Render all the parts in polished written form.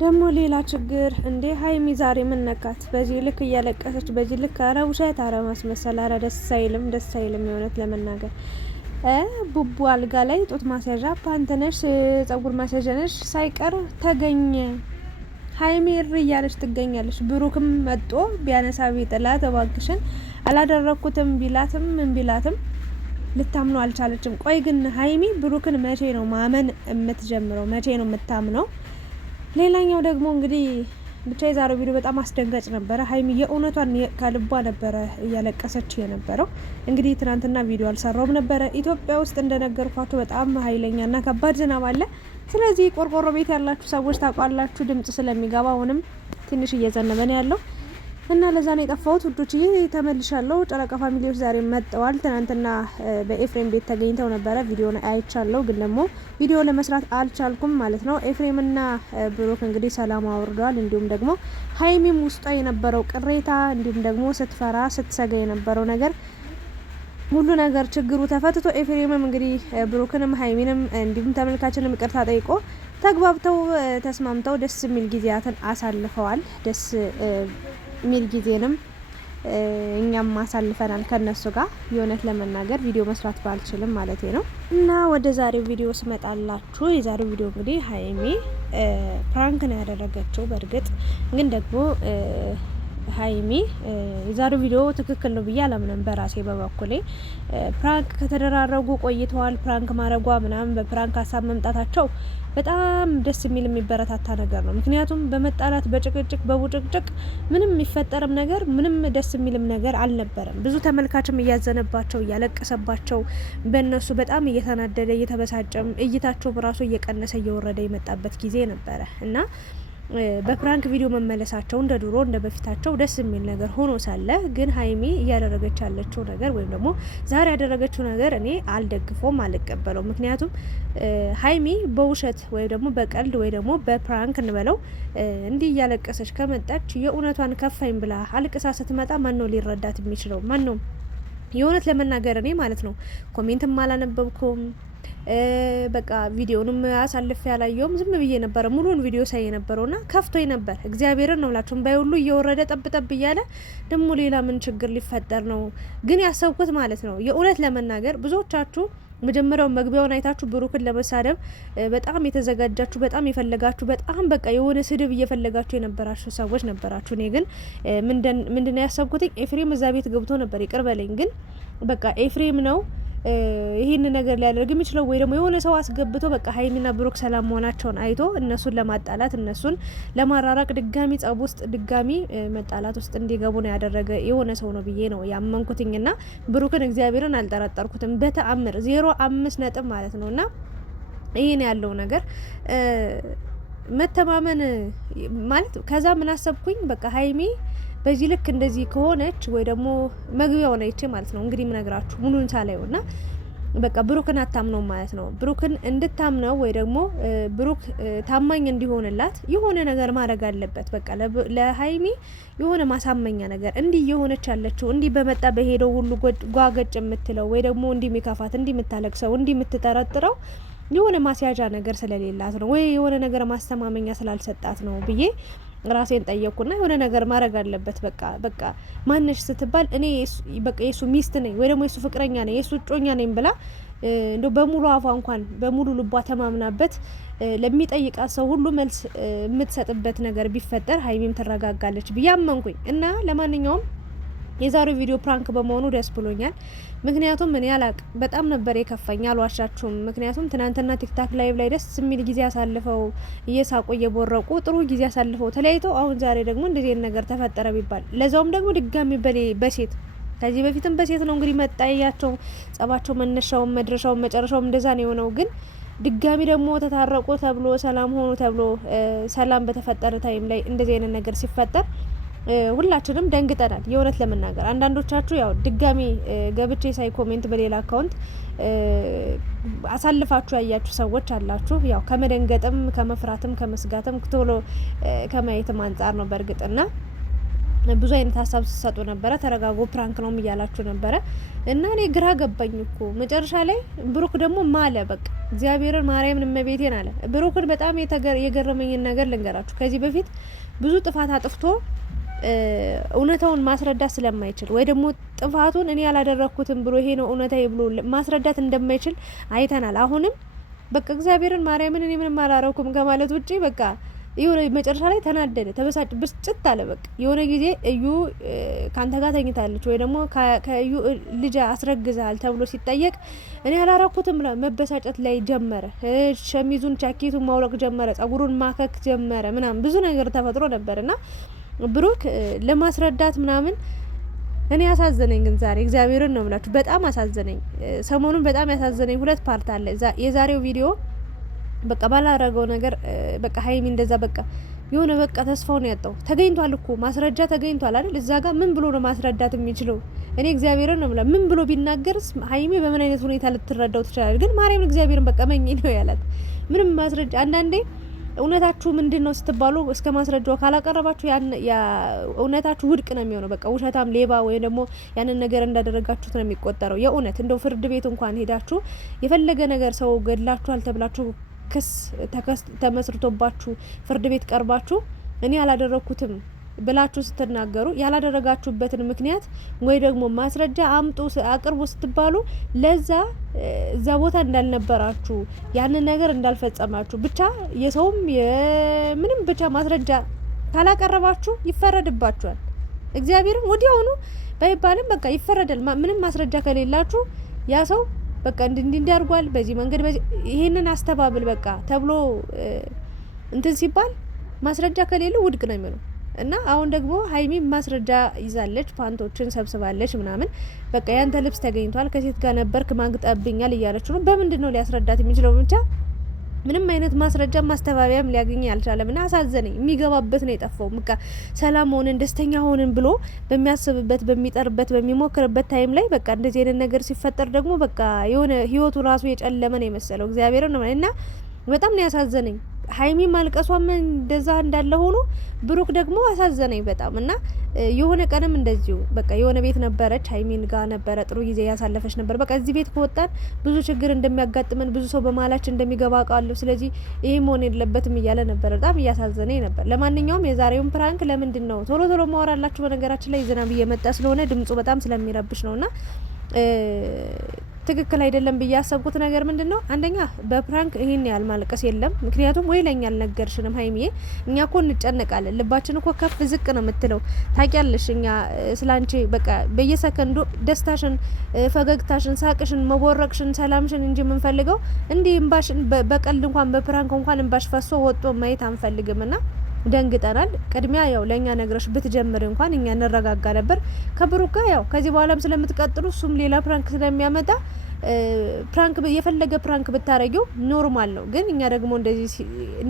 ደግሞ ሌላ ችግር እንዴ ሀይሚ ዛሬ ምን ነካት? በዚህ ልክ እያለቀሰች በዚህ ልክ አረ ውሸት አረ ማስመሰል አረ ደስ አይልም የእውነት ለመናገር ቡቡ አልጋ ላይ ጡት ማስያዣ ፓንትነሽ ጸጉር ማስያዣነሽ ሳይቀር ተገኘ። ሀይሚ እሪ እያለች ትገኛለች። ብሩክም መጦ ቢያነሳ ቢጥላት እባክሽን አላደረኩትም ቢላትም ምን ቢላትም ልታምኑ አልቻለችም። ቆይ ግን ሀይሚ ብሩክን መቼ ነው ማመን የምትጀምረው? መቼ ነው የምታምነው? ሌላኛው ደግሞ እንግዲህ ብቻ የዛሬው ቪዲዮ በጣም አስደንጋጭ ነበረ። ሀይሚ የእውነቷን ከልቧ ነበረ እያለቀሰች የነበረው። እንግዲህ ትናንትና ቪዲዮ አልሰራውም ነበረ። ኢትዮጵያ ውስጥ እንደነገርኳችሁ በጣም ኃይለኛና ከባድ ዝናብ አለ። ስለዚህ ቆርቆሮ ቤት ያላችሁ ሰዎች ታውቃላችሁ፣ ድምጽ ስለሚገባ አሁንም ትንሽ እየዘነበ ነው ያለው እና ለዛ ነው የጠፋሁት ውዶች። ተመልሻለሁ። ጨረቃ ፋሚሊዎች ዛሬ መጥተዋል። ትናንትና በኤፍሬም ቤት ተገኝተው ነበረ። ቪዲዮን አይቻለሁ፣ ግን ደግሞ ቪዲዮ ለመስራት አልቻልኩም ማለት ነው። ኤፍሬምና ብሩክ እንግዲህ ሰላም አውርደዋል። እንዲሁም ደግሞ ሀይሚም ውስጧ የነበረው ቅሬታ እንዲሁም ደግሞ ስትፈራ ስትሰጋ የነበረው ነገር ሁሉ ነገር ችግሩ ተፈትቶ ኤፍሬምም እንግዲህ ብሩክንም ሀይሚንም እንዲሁም ተመልካችንም ይቅርታ ጠይቆ ተግባብተው ተስማምተው ደስ የሚል ጊዜያትን አሳልፈዋል። ደስ ሚል ጊዜንም እኛም ማሳልፈናል ከነሱ ጋር። የእውነት ለመናገር ቪዲዮ መስራት ባልችልም ማለት ነው። እና ወደ ዛሬው ቪዲዮ ስመጣላችሁ የዛሬው ቪዲዮ እንግዲህ ሀይሚ ፕራንክ ነው ያደረገችው። በእርግጥ ግን ደግሞ ሀይሚ የዛሬው ቪዲዮ ትክክል ነው ብዬ አላምንም። በራሴ በበኩሌ ፕራንክ ከተደራረጉ ቆይተዋል። ፕራንክ ማድረጓ ምናምን በፕራንክ ሀሳብ መምጣታቸው በጣም ደስ የሚል የሚበረታታ ነገር ነው። ምክንያቱም በመጣላት በጭቅጭቅ በቡጭቅጭቅ ምንም የሚፈጠርም ነገር ምንም ደስ የሚልም ነገር አልነበረም። ብዙ ተመልካችም እያዘነባቸው እያለቀሰባቸው በእነሱ በጣም እየተናደደ እየተበሳጨም እይታቸው በራሱ እየቀነሰ እየወረደ የመጣበት ጊዜ ነበረ እና በፕራንክ ቪዲዮ መመለሳቸው እንደ ድሮ እንደ በፊታቸው ደስ የሚል ነገር ሆኖ ሳለ ግን ሀይሚ እያደረገች ያለችው ነገር ወይም ደግሞ ዛሬ ያደረገችው ነገር እኔ አልደግፎም አልቀበለው። ምክንያቱም ሀይሚ በውሸት ወይ ደግሞ በቀልድ ወይ ደግሞ በፕራንክ እንበለው እንዲህ እያለቀሰች ከመጣች የእውነቷን ከፋኝ ብላ አልቅሳ ስትመጣ ማን ነው ሊረዳት የሚችለው? ማን ነው? የእውነት ለመናገር እኔ ማለት ነው ኮሜንትም አላነበብኩም። በቃ ቪዲዮንም አሳልፌ ያላየውም ዝም ብዬ ነበረ ሙሉን ቪዲዮ ሳይ ነበረውና ከፍቶኝ ነበር። እግዚአብሔርን ነው ላችሁም ባይሁሉ እየወረደ ጠብ እያለ ደግሞ ሌላ ምን ችግር ሊፈጠር ነው? ግን ያሰብኩት ማለት ነው የእውነት ለመናገር ብዙዎቻችሁ መጀመሪያው መግቢያውን አይታችሁ ብሩክን ለመሳደብ በጣም የተዘጋጃችሁ በጣም የፈለጋችሁ በጣም በቃ የሆነ ስድብ እየፈለጋችሁ የነበራችሁ ሰዎች ነበራችሁ። እኔ ግን ምንድነው ያሰብኩት ኤፍሬም እዛ ቤት ገብቶ ነበር። ይቅር በለኝ ግን በቃ ኤፍሬም ነው ይሄን ነገር ሊያደርግ የሚችለው ወይ ደግሞ የሆነ ሰው አስገብቶ በቃ ሀይሚና ብሩክ ሰላም መሆናቸውን አይቶ እነሱን ለማጣላት እነሱን ለማራራቅ ድጋሚ ጸብ ውስጥ ድጋሚ መጣላት ውስጥ እንዲገቡ ነው ያደረገ የሆነ ሰው ነው ብዬ ነው ያመንኩትኝና ብሩክን እግዚአብሔርን አልጠረጠርኩትም በተአምር 0.5 ነጥብ ማለት ነውና ይሄን ያለው ነገር መተማመን ማለት ከዛ ምን አሰብኩኝ በቃ ሀይሚ በዚህ ልክ እንደዚህ ከሆነች ወይ ደግሞ መግቢያው ነይቼ ማለት ነው እንግዲህ ምነግራችሁ ሙሉን ሳላየውና በቃ ብሩክን አታምነው ማለት ነው። ብሩክን እንድታምነው ወይ ደግሞ ብሩክ ታማኝ እንዲሆንላት የሆነ ነገር ማድረግ አለበት። በቃ ለሀይሚ የሆነ ማሳመኛ ነገር እንዲህ የሆነች ያለችው እንዲህ በመጣ በሄደው ሁሉ ጓገጭ የምትለው ወይ ደግሞ እንዲህ የሚከፋት እንዲህ የምታለቅሰው እንዲህ የምትጠረጥረው የሆነ ማስያዣ ነገር ስለሌላት ነው ወይ የሆነ ነገር ማስተማመኛ ስላልሰጣት ነው ብዬ ራሴን ጠየቅኩና የሆነ ነገር ማድረግ አለበት። በቃ ማንሽ ስትባል እኔ በቃ የሱ ሚስት ነኝ ወይ ደግሞ የሱ ፍቅረኛ ነኝ የሱ እጮኛ ነኝ ብላ እንደው በሙሉ አፏ እንኳን በሙሉ ልቧ ተማምናበት ለሚጠይቃት ሰው ሁሉ መልስ የምትሰጥበት ነገር ቢፈጠር ሀይሚም ትረጋጋለች ብዬ አመንኩኝ። እና ለማንኛውም የዛሬው ቪዲዮ ፕራንክ በመሆኑ ደስ ብሎኛል። ምክንያቱም እኔ አላቅ በጣም ነበር የከፋኝ አልዋሻችሁም። ምክንያቱም ትናንትና ቲክታክ ላይቭ ላይ ደስ የሚል ጊዜ አሳልፈው እየሳቁ እየቦረቁ ጥሩ ጊዜ አሳልፈው ተለያይተው አሁን ዛሬ ደግሞ እንደዚህ ነገር ተፈጠረ ቢባል ለዛውም ደግሞ ድጋሚ በሴት ከዚህ በፊትም በሴት ነው እንግዲህ መጣያቸው ጸባቸው መነሻውም መድረሻውም መጨረሻውም እንደዛ ነው የሆነው። ግን ድጋሚ ደግሞ ተታረቁ ተብሎ ሰላም ሆኑ ተብሎ ሰላም በተፈጠረ ታይም ላይ እንደዚህ አይነት ነገር ሲፈጠር ሁላችንም ደንግጠናል። የእውነት ለመናገር አንዳንዶቻችሁ ያው ድጋሚ ገብቼ ሳይ ኮሜንት በሌላ አካውንት አሳልፋችሁ ያያችሁ ሰዎች አላችሁ። ያው ከመደንገጥም ከመፍራትም ከመስጋትም ቶሎ ከማየትም አንጻር ነው በእርግጥና ብዙ አይነት ሀሳብ ሲሰጡ ነበረ። ተረጋጎ ፕራንክ ነው እያላችሁ ነበረ እና እኔ ግራ ገባኝ እኮ መጨረሻ ላይ ብሩክ ደግሞ ማለ በቃ እግዚአብሔርን ማርያምን እመቤቴን አለ። ብሩክን በጣም የገረመኝን ነገር ልንገራችሁ። ከዚህ በፊት ብዙ ጥፋት አጥፍቶ እውነታውን ማስረዳት ስለማይችል ወይ ደግሞ ጥፋቱን እኔ ያላደረኩትም ብሎ ይሄ ነው እውነታዬ ብሎ ማስረዳት እንደማይችል አይተናል። አሁንም በቃ እግዚአብሔርን ማርያምን እኔ ምንም አላረኩም ከማለት ውጪ በቃ የሆነ መጨረሻ ላይ ተናደደ፣ ተበሳጭ፣ ብስጭት አለ። በቃ የሆነ ጊዜ እዩ ካንተ ጋር ተኝታለች ወይ ደግሞ ከእዩ ልጅ አስረግዛል ተብሎ ሲጠየቅ እኔ ያላረኩትም ብላ መበሳጨት ላይ ጀመረ። ሸሚዙን ጃኬቱን ማውለቅ ጀመረ፣ ጸጉሩን ማከክ ጀመረ፣ ምናምን ብዙ ነገር ተፈጥሮ ነበርና ብሩክ ለማስረዳት ምናምን እኔ ያሳዘነኝ ግን ዛሬ እግዚአብሔርን ነው የምላችሁ፣ በጣም አሳዘነኝ። ሰሞኑን በጣም ያሳዘነኝ ሁለት ፓርት አለ። የዛሬው ቪዲዮ በቃ ባላረገው ነገር በቃ ሀይሚ እንደዛ በቃ የሆነ በቃ ተስፋውን ያጣው ተገኝቷል እኮ ማስረጃ ተገኝቷል አይደል? እዛ ጋር ምን ብሎ ነው ማስረዳት የሚችለው? እኔ እግዚአብሔርን ነው የምላ ምን ብሎ ቢናገርስ ሀይሚ በምን አይነት ሁኔታ ልትረዳው ትችላለች? ግን ማርያምን እግዚአብሔርን በቃ መኝ ነው ያላት። ምንም ማስረጃ አንዳንዴ እውነታችሁ ምንድነው ስትባሉ እስከ ማስረጃው ካላቀረባችሁ እውነታችሁ ውድቅ ነው የሚሆነው። በቃ ውሸታም ሌባ ወይ ደግሞ ያንን ነገር እንዳደረጋችሁት ነው የሚቆጠረው። የእውነት እንደው ፍርድ ቤት እንኳን ሄዳችሁ የፈለገ ነገር ሰው ገድላችኋል ተብላችሁ ክስ ተመስርቶባችሁ ፍርድ ቤት ቀርባችሁ እኔ ያላደረኩትም ብላችሁ ስትናገሩ ያላደረጋችሁበትን ምክንያት ወይ ደግሞ ማስረጃ አምጡ አቅርቡ ስትባሉ ለዛ እዛ ቦታ እንዳልነበራችሁ ያንን ነገር እንዳልፈጸማችሁ ብቻ የሰውም ምንም ብቻ ማስረጃ ካላቀረባችሁ ይፈረድባችኋል። እግዚአብሔርን ወዲያውኑ ባይባልም በቃ ይፈረዳል። ምንም ማስረጃ ከሌላችሁ ያ ሰው በቃ እንዲያርጓል በዚህ መንገድ ይሄንን አስተባብል በቃ ተብሎ እንትን ሲባል ማስረጃ ከሌለ ውድቅ ነው የሚሆነው። እና አሁን ደግሞ ሀይሚ ማስረጃ ይዛለች፣ ፓንቶችን ሰብስባለች ምናምን በቃ ያንተ ልብስ ተገኝቷል፣ ከሴት ጋር ነበርክ፣ ማግጠብኛል እያለች ነው። በምንድን ነው ሊያስረዳት የሚችለው? ብቻ ምንም አይነት ማስረጃ ማስተባበያም ሊያገኝ አልቻለም። እና አሳዘነኝ። የሚገባበት ነው የጠፋው። በቃ ሰላም ሆነን ደስተኛ ሆነን ብሎ በሚያስብበት በሚጠርበት በሚሞክርበት ታይም ላይ በቃ እንደዚህ አይነት ነገር ሲፈጠር ደግሞ በቃ የሆነ ህይወቱ ራሱ የጨለመ ነው የመሰለው። እግዚአብሔርን ነው እና በጣም ነው ያሳዘነኝ። ሀይሚ ማልቀሷም እንደዛ እንዳለ ሆኖ ብሩክ ደግሞ አሳዘነኝ በጣም። እና የሆነ ቀንም እንደዚሁ በቃ የሆነ ቤት ነበረች ሀይሚን ጋር ነበረ፣ ጥሩ ጊዜ ያሳለፈች ነበር። በቃ እዚህ ቤት ከወጣን ብዙ ችግር እንደሚያጋጥመን ብዙ ሰው በመሀላችን እንደሚገባ ቃለሁ፣ ስለዚህ ይሄ መሆን የለበትም እያለ ነበር። በጣም እያሳዘነኝ ነበር። ለማንኛውም የዛሬውን ፕራንክ ለምንድን ነው ቶሎ ቶሎ ማወራላችሁ? በነገራችን ላይ ዝናብ እየመጣ ስለሆነ ድምጹ በጣም ስለሚረብሽ ነውና ትክክል አይደለም ብዬ ያሰብኩት ነገር ምንድነው? አንደኛ በፕራንክ ይሄን ያህል ማለቀስ የለም። ምክንያቱም ወይ ለኛ አልነገርሽንም ሀይሚዬ፣ እኛ እኮ እንጨነቃለን። ልባችን እኮ ከፍ ዝቅ ነው የምትለው ታውቂያለሽ። እኛ ስላንቺ በቃ በየሰከንዱ ደስታሽን፣ ፈገግታሽን፣ ሳቅሽን፣ መቦረቅሽን፣ ሰላምሽን እንጂ የምንፈልገው እንዲህ እንባሽን በቀልድ እንኳን በፕራንክ እንኳን እንባሽ ፈሶ ወጦ ማየት አንፈልግምና ደንግጠናል። ቅድሚያ ያው ለኛ ነግረሽ ብትጀምር እንኳን እኛ እንረጋጋ ነበር። ከብሩክ ጋር ያው ከዚህ በኋላም ስለምትቀጥሉ እሱም ሌላ ፕራንክ ስለሚያመጣ ፕራንክ የፈለገ ፕራንክ ብታረጊው ኖርማል ነው። ግን እኛ ደግሞ እንደዚህ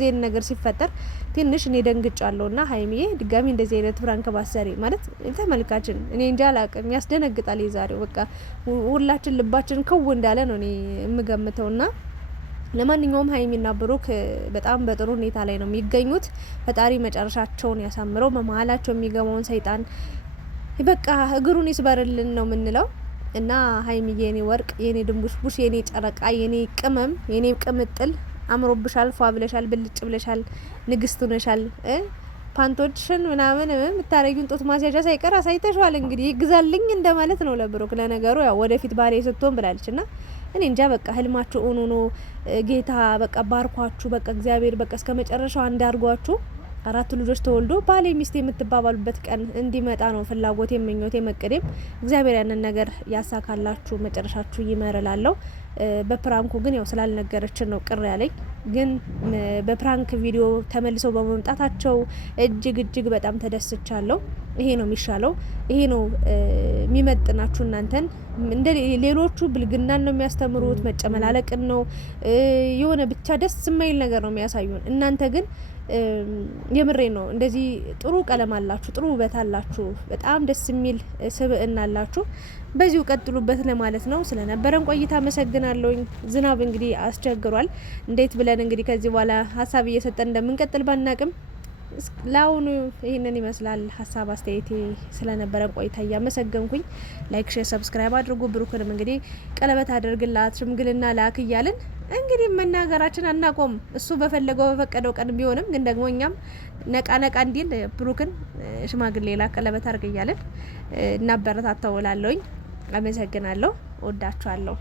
አይነት ነገር ሲፈጠር ትንሽ እኔ ደንግጫለሁና ሀይሚዬ ድጋሚ እንደዚህ አይነት ፕራንክ ባሰሪ ማለት ተመልካችን እኔ እንጃ አላቅም፣ ያስደነግጣል። የዛሬው በቃ ሁላችን ልባችን ክው እንዳለ ነው እኔ የምገምተውና ለማንኛውም ሀይሚና ብሩክ በጣም በጥሩ ሁኔታ ላይ ነው የሚገኙት። ፈጣሪ መጨረሻቸውን ያሳምረው። በመሀላቸው የሚገባውን ሰይጣን በቃ እግሩን ይስበርልን ነው የምንለው። እና ሀይሚዬ የኔ ወርቅ፣ የኔ ድንቡሽቡሽ፣ የኔ ጨረቃ፣ የኔ ቅመም፣ የኔ ቅምጥል አምሮብሻል፣ ፏ ብለሻል፣ ብልጭ ብለሻል፣ ንግስት ሆነሻል። ፓንቶችሽን ምናምን የምታረጊውን ጡት ማስያዣ ሳይቀር አሳይተሽዋል። እንግዲህ ይግዛልኝ እንደማለት ነው ለብሩክ። ለነገሩ ያው ወደፊት ባሌ ስትሆን ብላለችና እኔ እንጃ በቃ ህልማችሁ ሆኖ ጌታ በቃ ባርኳችሁ በቃ እግዚአብሔር በቃ እስከ መጨረሻው አንዳርጓችሁ 4 ልጆች ተወልዶ ባሌ ሚስት የምትባባሉበት ቀን እንዲመጣ ነው ፍላጎቴ፣ ምኞቴ፣ መቀደም። እግዚአብሔር ያንን ነገር ያሳካላችሁ፣ መጨረሻችሁ ይመረላለው። በፕራንኩ ግን ያው ስላልነገረችን ነው ቅር ያለኝ። ግን በፕራንክ ቪዲዮ ተመልሰው በመምጣታቸው እጅግ በጣም ተደስቻለሁ። ይሄ ነው የሚሻለው፣ ይሄ ነው የሚመጥናችሁ። እናንተን እንደ ሌሎቹ ብልግናን ነው የሚያስተምሩት፣ መጨመላለቅን ነው የሆነ ብቻ ደስ የማይል ነገር ነው የሚያሳዩን። እናንተ ግን የምሬ ነው እንደዚህ ጥሩ ቀለም አላችሁ፣ ጥሩ ውበት አላችሁ፣ በጣም ደስ የሚል ስብዕና አላችሁ። በዚሁ ቀጥሉበት ለማለት ነው። ስለነበረን ቆይታ አመሰግናለሁኝ። ዝናብ እንግዲህ አስቸግሯል። እንዴት ብለን እንግዲህ ከዚህ በኋላ ሀሳብ እየሰጠን እንደምንቀጥል ባናቅም ለአሁኑ ይህንን ይመስላል ሀሳብ አስተያየቴ። ስለነበረ ቆይታ እያመሰገንኩኝ ላይክ፣ ሼር፣ ሰብስክራይብ አድርጉ። ብሩክንም እንግዲህ ቀለበት አድርግላት ሽምግልና ላክ እያልን እንግዲህ መናገራችን አናቆም። እሱ በፈለገው በፈቀደው ቀን ቢሆንም ግን ደግሞ እኛም ነቃ እንዲል ብሩክን ሽማግሌ ላክ ቀለበት አድርግ እያልን እናበረታታው እላለሁኝ። አመሰግናለሁ። ወዳችኋለሁ።